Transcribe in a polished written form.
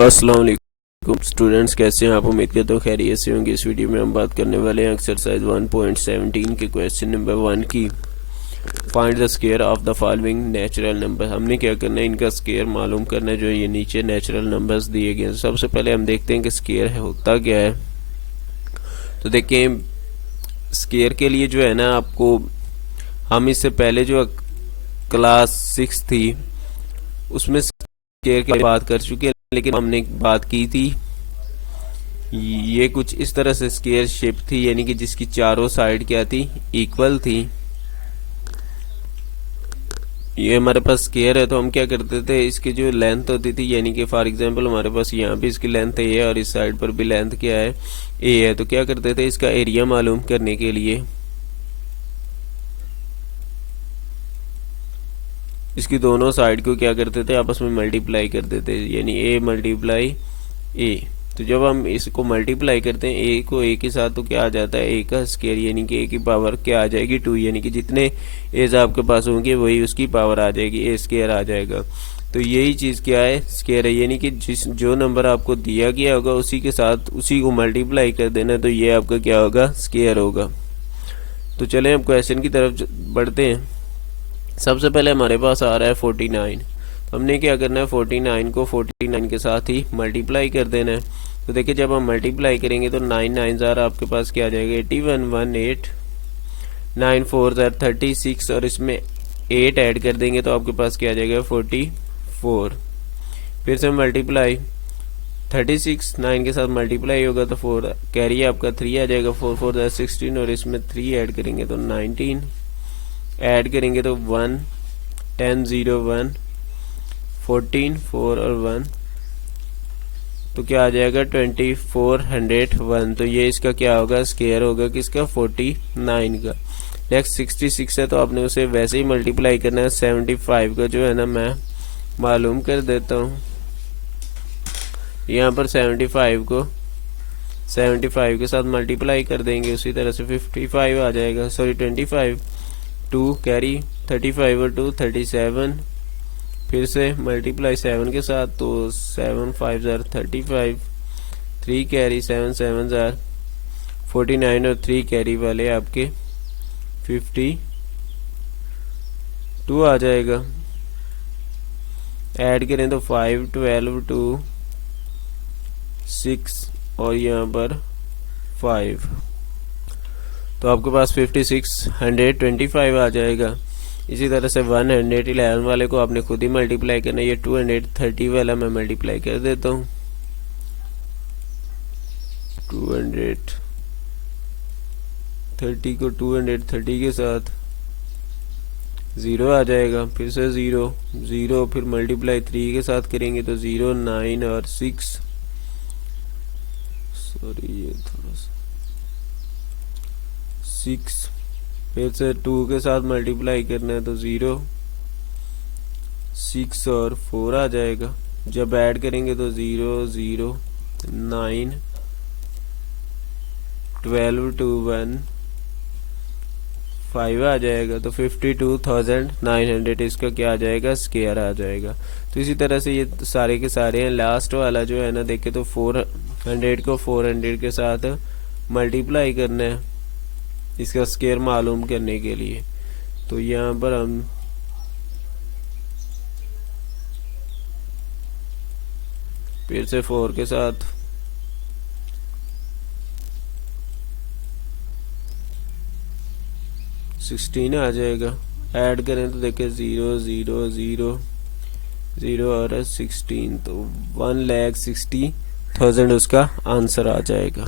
अस्सलाम वालेकुम स्टूडेंट्स, कैसे हैं आप? उम्मीद करता हूँ खैरियत से होंगे। इस वीडियो में हम बात करने वाले हैं एक्सरसाइज 1.17 के क्वेश्चन नंबर 1 की। Find the square of the following natural number. हमने क्या करना है, इनका स्क्वायर मालूम करना है जो ये नीचे नेचुरल नंबर्स दिए गए हैं। सबसे पहले हम देखते हैं कि स्क्वायर होता क्या है। तो देखें, स्क्वायर के लिए जो है ना, आपको हम इससे पहले जो क्लास 6 थी उसमें स्क्वायर की बात कर चुके हैं, लेकिन हमने बात की थी ये कुछ इस तरह से स्क्वायर शेप थी, यानी कि जिसकी चारों साइड क्या थी, इक्वल थी। ये हमारे पास स्क्वायर है तो हम क्या करते थे, इसकी जो लेंथ होती थी, यानी कि फॉर एग्जांपल हमारे पास यहाँ भी इसकी लेंथ ए है और इस साइड पर भी लेंथ क्या है, ए है। तो क्या करते थे, इसका एरिया मालूम करने के लिए इसकी दोनों साइड को क्या करते थे, आपस में मल्टीप्लाई कर देते, यानी ए मल्टीप्लाई ए। तो जब हम इसको मल्टीप्लाई करते हैं ए को ए के साथ, तो क्या आ जाता है, ए का स्क्वायर, यानी कि ए की पावर क्या आ जाएगी, 2, यानी कि जितने एज आपके पास होंगे वही उसकी पावर आ जाएगी, ए स्क्वायर आ जाएगा। तो यही चीज़ क्या है, स्क्वायर है, यानी कि जो नंबर आपको दिया गया होगा उसी के साथ उसी को मल्टीप्लाई कर देना, तो ये आपका क्या होगा, स्क्वायर होगा। तो चलें अब क्वेश्चन की तरफ बढ़ते हैं। सबसे पहले हमारे पास आ रहा है 49। तो हमने क्या करना है, 49 को 49 के साथ ही मल्टीप्लाई कर देना है। तो देखिए, जब हम मल्टीप्लाई करेंगे तो 9 9 ज़ार आपके पास क्या आ जाएगा, 81 1 8 9 4 ज़ार 36, और इसमें 8 ऐड कर देंगे तो आपके पास क्या आ जाएगा, 44। फिर से मल्टीप्लाई 36 9 के साथ मल्टीप्लाई होगा तो 4 कैरी आपका 3 आ जाएगा, 4 4 ज़ार 16, और इसमें 3 ऐड करेंगे तो 19, ऐड करेंगे तो 1 10 0 1 14 4 और 1, तो क्या आ जाएगा 2401। तो ये इसका क्या होगा, स्क्वायर होगा किसका, 49 का। नेक्स्ट 66 है तो आपने उसे वैसे ही मल्टीप्लाई करना है, 75 का जो है ना मैं मालूम कर देता हूँ। यहाँ पर 75 को 75 के साथ मल्टीप्लाई कर देंगे, उसी तरह से 55 आ जाएगा, सॉरी 25, 2 कैरी 35 और 2 37, फिर से मल्टीप्लाई 7 के साथ, तो 7 5 ज़ार 35, 3 कैरी 7 7 ज़ार 49, और 3 कैरी वाले आपके 52 आ जाएगा। ऐड करें तो 5 12 2 6 और यहाँ पर 5, तो आपके पास 5625 आ जाएगा। इसी तरह से 111 वाले को आपने खुद ही मल्टीप्लाई करना है, ये 230 वाला मैं मल्टीप्लाई कर देता हूँ, 230 को 230 के साथ 0 आ जाएगा, फिर से 0 0, फिर मल्टीप्लाई 3 के साथ करेंगे तो 0 9 और 6, सॉरी ये थोड़ा सा 6, फिर से 2 के साथ मल्टीप्लाई करना है तो 0 6 और 4 आ जाएगा। जब ऐड करेंगे तो 0 0 9 12 2 1 5 आ जाएगा, तो 52,900 इसका क्या आ जाएगा, स्क्वायर आ जाएगा। तो इसी तरह से ये सारे के सारे हैं। लास्ट वाला जो है ना, देखे तो 400 को 400 के साथ मल्टीप्लाई करना है इसका स्क्वायर मालूम करने के लिए। तो यहाँ पर हम फिर से 4 के साथ 16 आ जाएगा, ऐड करें तो देखें 0 0 0 0 और 16, तो 1,60,000 उसका आंसर आ जाएगा।